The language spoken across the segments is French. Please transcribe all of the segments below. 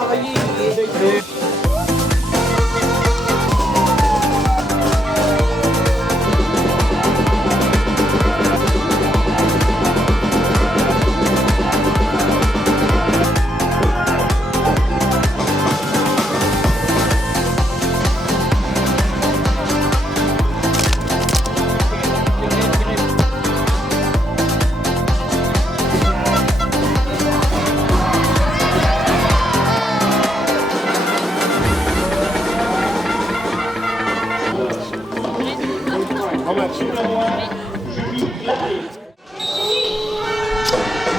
travailler.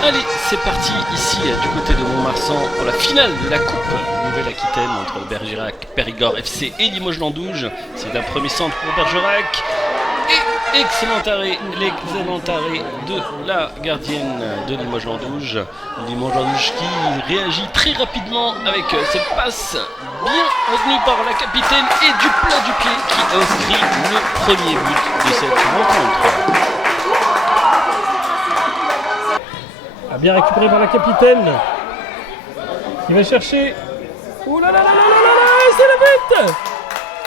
Allez, c'est parti ici du côté de Montmarsan pour la finale de la Coupe Nouvelle-Aquitaine entre Bergerac, Périgord FC et Limoges-Landouge. C'est un premier centre pour Bergerac et l'excellent arrêt de la gardienne de Limoges-Landouge. Limoges-Landouge qui réagit très rapidement avec cette passe bien retenue par la capitaine et du plat du pied qui inscrit le premier but de cette rencontre. Bien récupéré par la capitaine qui va chercher. Ouh là là là là là là, et c'est le but.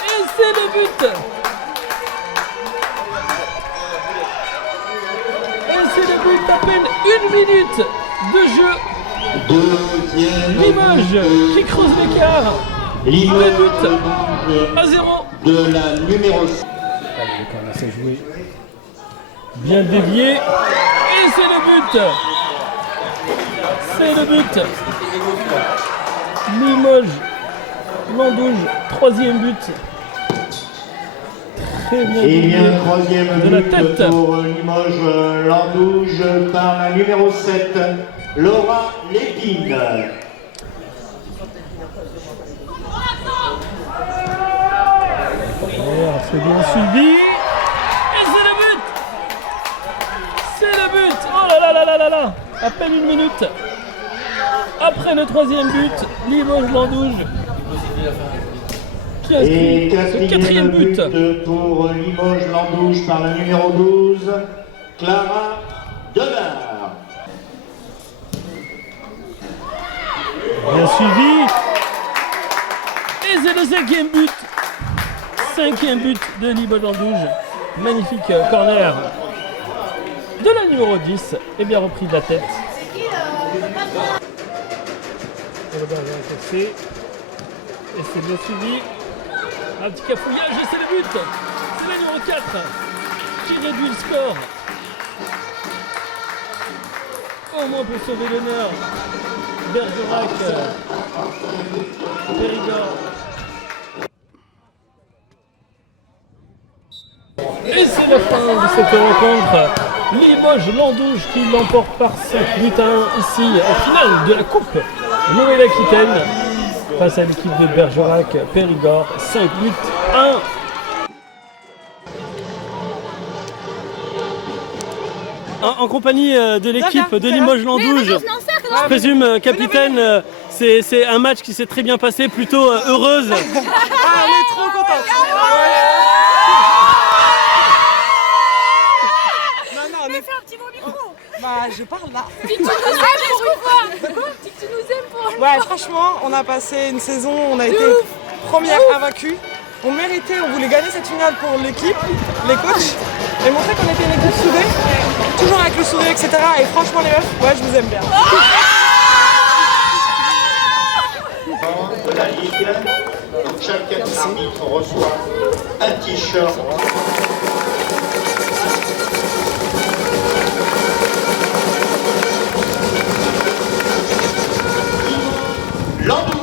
Et c'est le but. Et c'est le but à peine 1 minute de jeu. Limoges qui creuse l'écart. Le but à 0 de la numéro 6. C'est joué. Bien dévié. Et c'est le but. C'est le but. Limoges, Landouge, troisième but. Très bien Et troisième de la but tête pour Limoges, Landouge par la numéro 7, Laura Lépine. C'est bien suivi. Et c'est le but. C'est le but. Oh là là là là là là. À peine 1 minute. Après le troisième but, Limoges-Landouge qui inscrit ce quatrième but. Pour Limoges-Landouge par la numéro 12, Clara Denard. Bien suivi. Et c'est le cinquième but. Cinquième but de Limoges-Landouge. Magnifique corner de la numéro 10. Et bien repris de la tête. Et c'est bien suivi. Un petit cafouillage et c'est le but. C'est la numéro 4 qui réduit le score. Au moins pour sauver l'honneur. Bergerac, Périgord. Et c'est la fin de cette rencontre. Limoges-Landouge qui l'emporte par 5 buts à 1 ici en finale de la Coupe Nouvelle-Aquitaine face à l'équipe de Bergerac Périgord. 5 buts à 1. En compagnie de l'équipe de Limoges-Landouge, je présume capitaine, c'est un match qui s'est très bien passé, plutôt heureuse. Ah, on est trop contents. Mais fais un petit mot au micro. Bah, je parle là. Dis que tu nous aimes pour. Dis que tu nous aimes pour. Ouais, franchement, on a passé une saison, on a été première invaincue. On méritait, on voulait gagner cette finale pour l'équipe, les coachs, et montrer qu'on était une équipe soudée, toujours avec le sourire, etc. Et franchement, les meufs, ouais, je vous aime bien. De la Ligue, donc chaque arbitre reçoit un t-shirt. Landouge.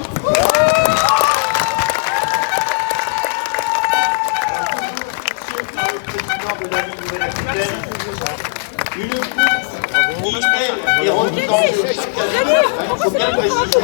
Une coupe qui, elle, est remise en jeu chaque année. Il faut bien le préciser.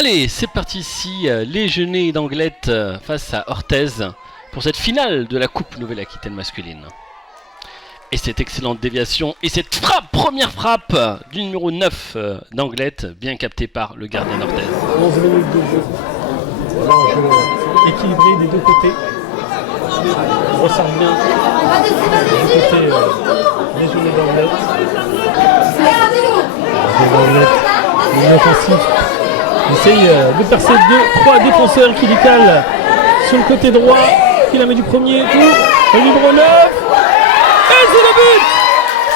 Allez, c'est parti ici, les Genêts d'Anglet face à Orthez pour cette finale de la Coupe Nouvelle-Aquitaine masculine. Et cette excellente déviation et cette frappe, première frappe du numéro 9 d'Anglet, bien captée par le gardien d'Orthez. 11 minutes de jeu. Voilà, un jeu équilibré des deux côtés. On ressort bien du côté des Genêts d'Anglet. Une offensive. Il essaye de percer 2-3 défenseurs qui décalent sur le côté droit. Qui la met du premier tour. Le numéro 9. Et c'est le but!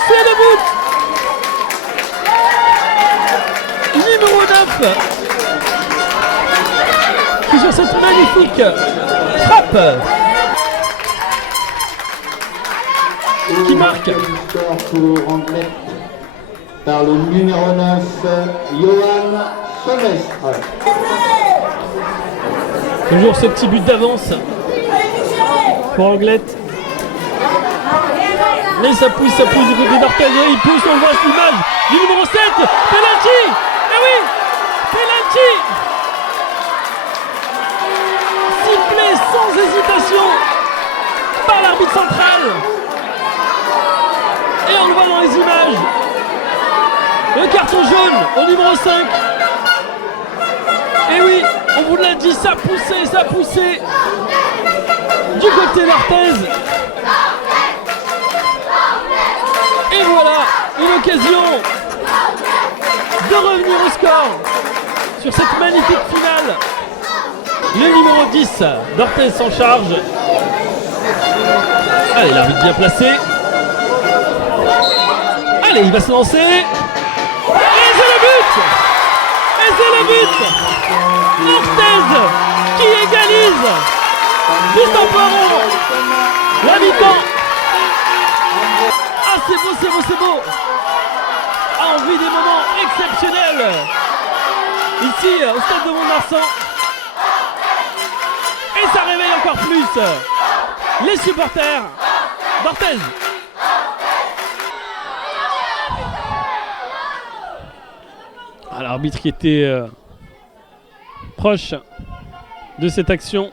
C'est le but! Numéro 9 qui sur cette magnifique frappe qui marque. Victoire pour Anglet par le numéro 9, Johan Somestre. Toujours ce petit but d'avance pour Anglet. Mais ça pousse du côté d'Orthez. Il pousse, on voit l'image du numéro 7. Penalty! Eh oui! Penalty! Sifflé sans hésitation par l'arbitre central. Et on le voit dans les images. Le carton jaune au numéro 5. Et oui, on vous l'a dit, ça poussait du côté d'Orthez. Et voilà, une occasion de revenir au score sur cette magnifique finale. Le numéro 10 d'Orthez s'en charge. Allez, l'arbitre bien placé. Allez, il va se lancer. Et c'est le but! Et c'est le but! Orthez qui égalise juste en parant la mi-temps. Ah, c'est beau, c'est beau, c'est beau! Ah, on vit des moments exceptionnels ici au stade de Mont-de-Marsan. Et ça réveille encore plus les supporters d'Orthez. Ah, l'arbitre qui était proche de cette action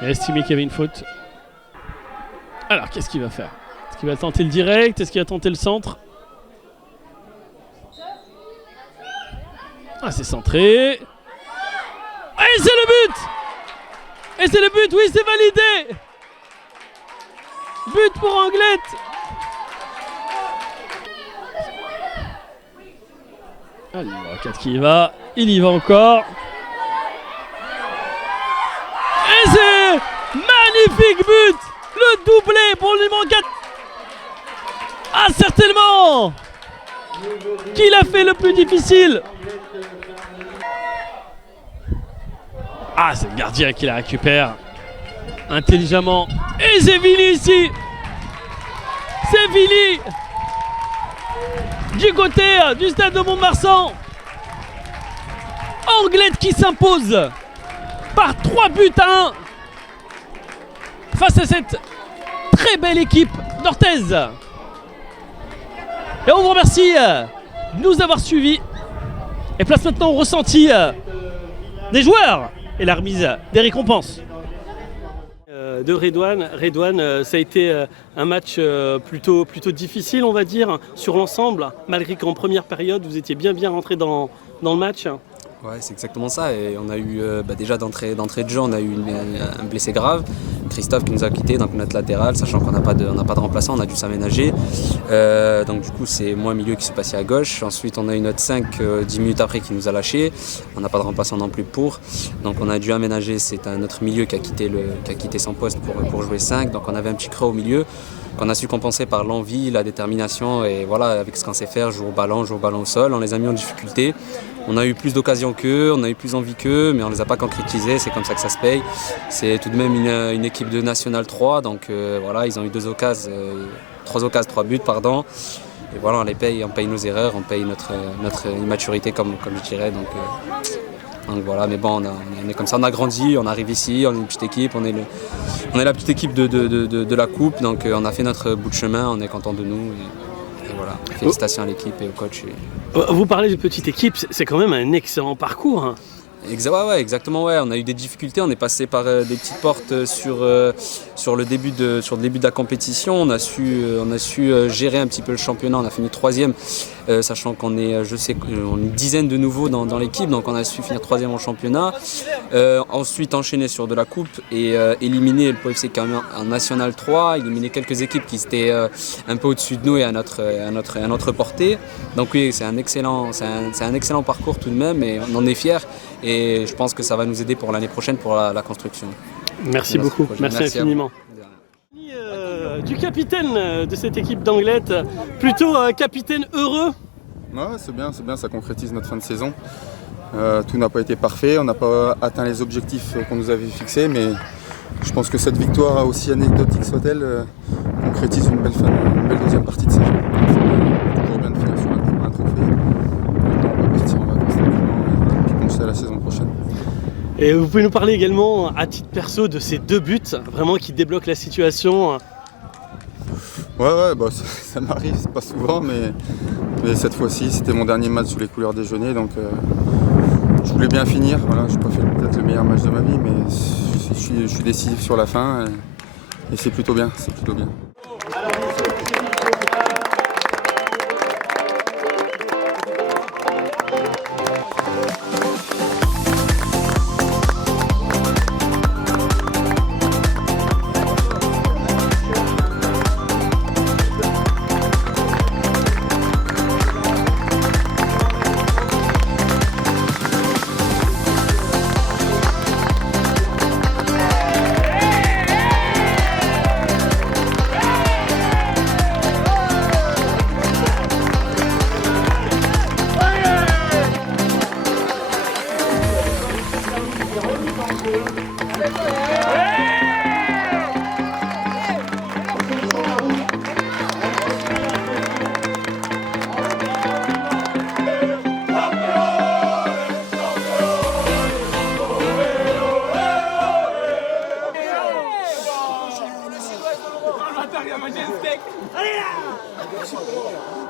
a estimé qu'il y avait une faute. Alors, qu'est-ce qu'il va faire? Est-ce qu'il va tenter le direct? Est-ce qu'il va tenter le centre? Ah, c'est centré. Et c'est le but! Et c'est le but, oui, c'est validé! But pour Anglet! Allez, numéro 4 qui y va. Il y va encore. Et c'est magnifique but! Le doublé pour le numéro 4. Ah, certainement! Qui l'a fait le plus difficile? Ah, c'est le gardien qui la récupère intelligemment. Et c'est Vili ici. C'est Vili du côté du stade de Mont-de-Marsan. Anglet qui s'impose par 3 buts à 1 face à cette très belle équipe d'Orthez. Et on vous remercie de nous avoir suivis. Et place maintenant au ressenti des joueurs et la remise des récompenses. De Redouane. Redouane, ça a été un match plutôt difficile, on va dire, sur l'ensemble, malgré qu'en première période, vous étiez bien rentré dans le match. Ouais, c'est exactement ça. Et on a eu déjà d'entrée de jeu, on a eu un blessé grave, Christophe qui nous a quittés, donc notre latéral, sachant qu'on n'a pas de remplaçant, on a dû s'aménager. Donc du coup, c'est moi milieu qui suis passé à gauche. Ensuite, on a eu notre 5 10 minutes après qui nous a lâché. On n'a pas de remplaçant non plus pour. Donc on a dû aménager. C'est notre milieu qui a quitté son poste pour jouer 5. Donc on avait un petit creux au milieu qu'on a su compenser par l'envie, la détermination et voilà, avec ce qu'on sait faire, jouer au ballon au sol. On les a mis en difficulté. On a eu plus d'occasions qu'eux, on a eu plus envie qu'eux, mais on ne les a pas concrétisés, c'est comme ça que ça se paye. C'est tout de même une équipe de National 3, donc voilà, ils ont eu 3 occasions, 3 buts, pardon. Et voilà, on paye nos erreurs, on paye notre immaturité, comme je dirais. Donc voilà, mais bon, on est comme ça, on a grandi, on arrive ici, on est une petite équipe, on est la petite équipe de la coupe, donc on a fait notre bout de chemin, on est content de nous. Et voilà, félicitations à l'équipe et au coach. Vous parlez de petite équipe, c'est quand même un excellent parcours. Hein. Ouais, exactement. Ouais. On a eu des difficultés. On est passé par des petites portes sur le début de la compétition. On a su gérer un petit peu le championnat. On a fini 3e, sachant qu'on est, on est une dizaine de nouveaux dans l'équipe. Donc on a su finir 3e au championnat. Ensuite enchaîner sur de la coupe et éliminer le POFC quand même en National 3. Éliminer quelques équipes qui étaient un peu au-dessus de nous et à notre portée. Donc oui, c'est un excellent parcours tout de même. Et on en est fiers. Et je pense que ça va nous aider pour l'année prochaine pour la construction. Merci beaucoup, merci infiniment. Du capitaine de cette équipe d'Anglet, plutôt capitaine heureux. Ouais, c'est bien, ça concrétise notre fin de saison. Tout n'a pas été parfait, on n'a pas atteint les objectifs qu'on nous avait fixés, mais je pense que cette victoire, aussi anecdotique soit-elle, concrétise une belle deuxième partie de saison. C'est toujours bien de finir sur un trophée. On va partir en vacances tranquillement et puis penser à la saison prochaine. Et vous pouvez nous parler également, à titre perso, de ces 2 buts, vraiment qui débloquent la situation. Ouais, bah, ça m'arrive, c'est pas souvent, mais cette fois-ci, c'était mon dernier match sous les couleurs déjeuner, donc je voulais bien finir. Voilà, je n'ai pas fait peut-être le meilleur match de ma vie, mais je suis décisif sur la fin et c'est plutôt bien, Allez là!